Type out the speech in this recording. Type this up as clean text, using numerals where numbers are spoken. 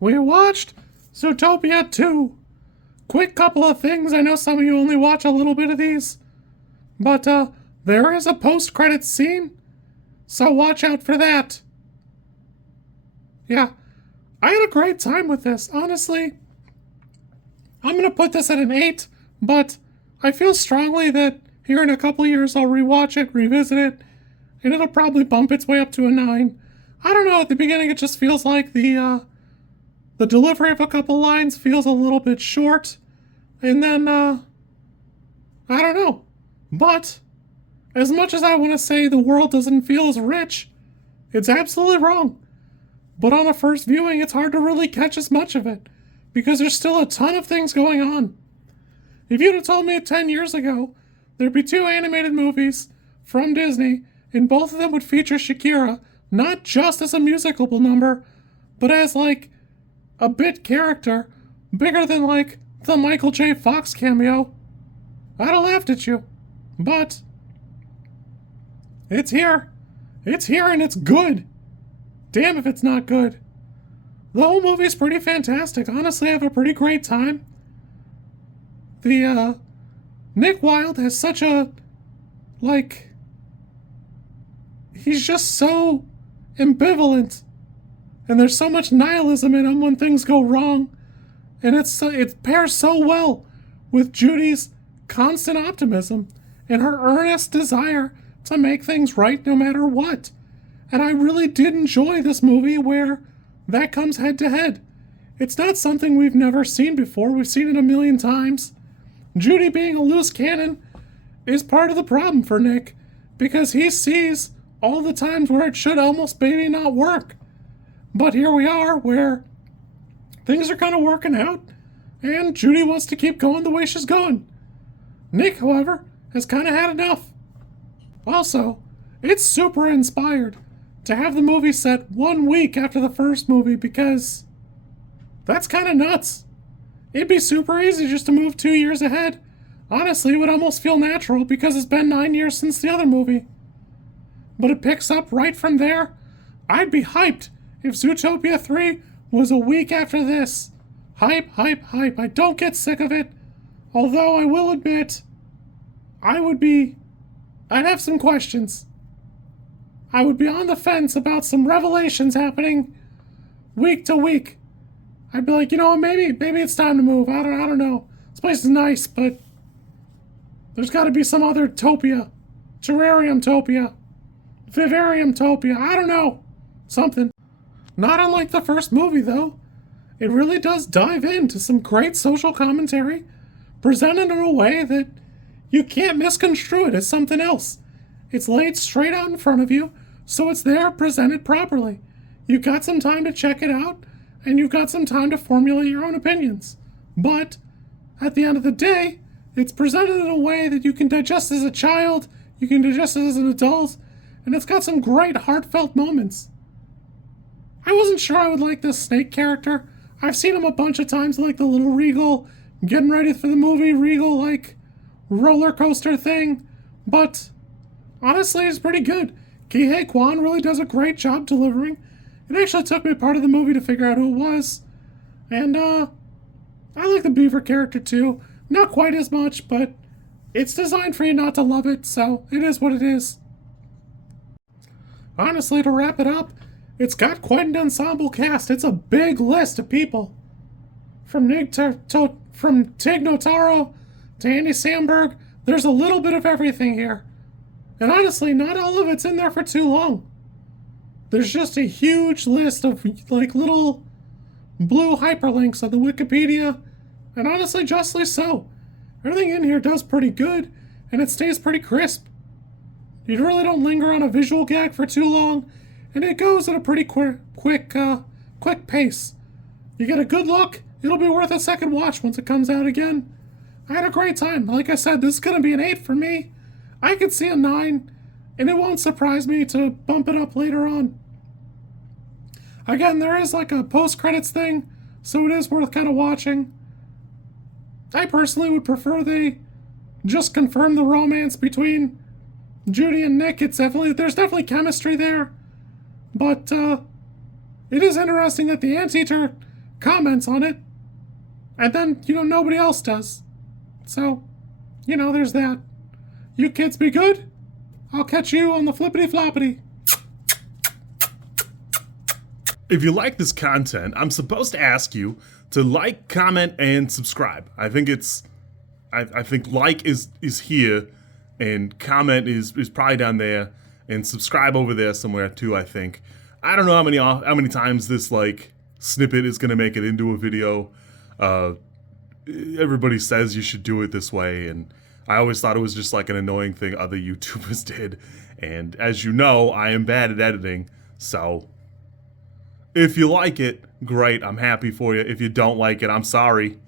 We watched Zootopia 2. Quick couple of things. I know some of you only watch a little bit of these. But, there is a post-credits scene. So watch out for that. Yeah. I had a great time with this. Honestly, I'm gonna put this at an 8. But I feel strongly that here in a couple years I'll rewatch it, revisit it, and it'll probably bump its way up to a 9. I don't know, at the beginning it just feels like the delivery of a couple lines feels a little bit short. And then, I don't know. But, as much as I want to say the world doesn't feel as rich, it's absolutely wrong. But on a first viewing, it's hard to really catch as much of it, because there's still a ton of things going on. If you'd have told me 10 years ago there'd be 2 animated movies from Disney, and both of them would feature Shakira, not just as a musical number, but as, like, a bit character, bigger than, like, the Michael J. Fox cameo, I'd have laughed at you. But it's here. It's here and it's good. Damn if it's not good. The whole movie's pretty fantastic. Honestly, I have a pretty great time. The, Nick Wilde has such a, like, he's just so ambivalent. And there's so much nihilism in him when things go wrong. And it pairs so well with Judy's constant optimism and her earnest desire to make things right no matter what. And I really did enjoy this movie where that comes head to head. It's not something we've never seen before. We've seen it a million times. Judy being a loose cannon is part of the problem for Nick, because he sees all the times where it should almost maybe not work. But here we are where things are kind of working out, and Judy wants to keep going the way she's going. Nick, however, has kind of had enough. Also, it's super inspired to have the movie set 1 week after the first movie, because that's kind of nuts. It'd be super easy just to move 2 years ahead. Honestly, it would almost feel natural because it's been 9 years since the other movie. But it picks up right from there. I'd be hyped if Zootopia 3 was a week after this. Hype, hype, hype. I don't get sick of it. Although I will admit, I'd have some questions. I would be on the fence about some revelations happening week to week. I'd be like, maybe it's time to move. I don't know. This place is nice, but there's got to be some other topia. Terrarium-topia. Vivarium-topia. I don't know. Something. Not unlike the first movie, though. It really does dive into some great social commentary, presented in a way that you can't misconstrue it as something else. It's laid straight out in front of you, so it's there presented properly. You've got some time to check it out, and you've got some time to formulate your own opinions. But, at the end of the day, it's presented in a way that you can digest as a child, you can digest it as an adult, and it's got some great heartfelt moments. I wasn't sure I would like this snake character. I've seen him a bunch of times, like the little Regal, getting ready for the movie Regal, like, roller coaster thing. But, honestly, he's pretty good. Quan really does a great job delivering. It actually took me part of the movie to figure out who it was. And, I like the beaver character too. Not quite as much, but it's designed for you not to love it, so it is what it is. Honestly, to wrap it up, it's got quite an ensemble cast. It's a big list of people. From Tig Notaro to Andy Samberg, there's a little bit of everything here. And honestly, not all of it's in there for too long. There's just a huge list of, like, little blue hyperlinks on the Wikipedia, and honestly, justly so. Everything in here does pretty good, and it stays pretty crisp. You really don't linger on a visual gag for too long, and it goes at a pretty quick pace. You get a good look, it'll be worth a second watch once it comes out again. I had a great time. Like I said, this is going to be an 8 for me. I could see a 9, and it won't surprise me to bump it up later on. Again, there is like a post-credits thing, so it is worth kind of watching. I personally would prefer they just confirm the romance between Judy and Nick. There's definitely chemistry there. But, it is interesting that the Anteater comments on it. And then, nobody else does. So, there's that. You kids be good. I'll catch you on the flippity floppity. If you like this content, I'm supposed to ask you to like, comment, and subscribe. I think like is here, and comment is probably down there, and subscribe over there somewhere too, I think. I don't know how many times this snippet is gonna make it into a video. Everybody says you should do it this way, and I always thought it was just an annoying thing other YouTubers did. And as you know, I am bad at editing, so if you like it, great, I'm happy for you. If you don't like it, I'm sorry.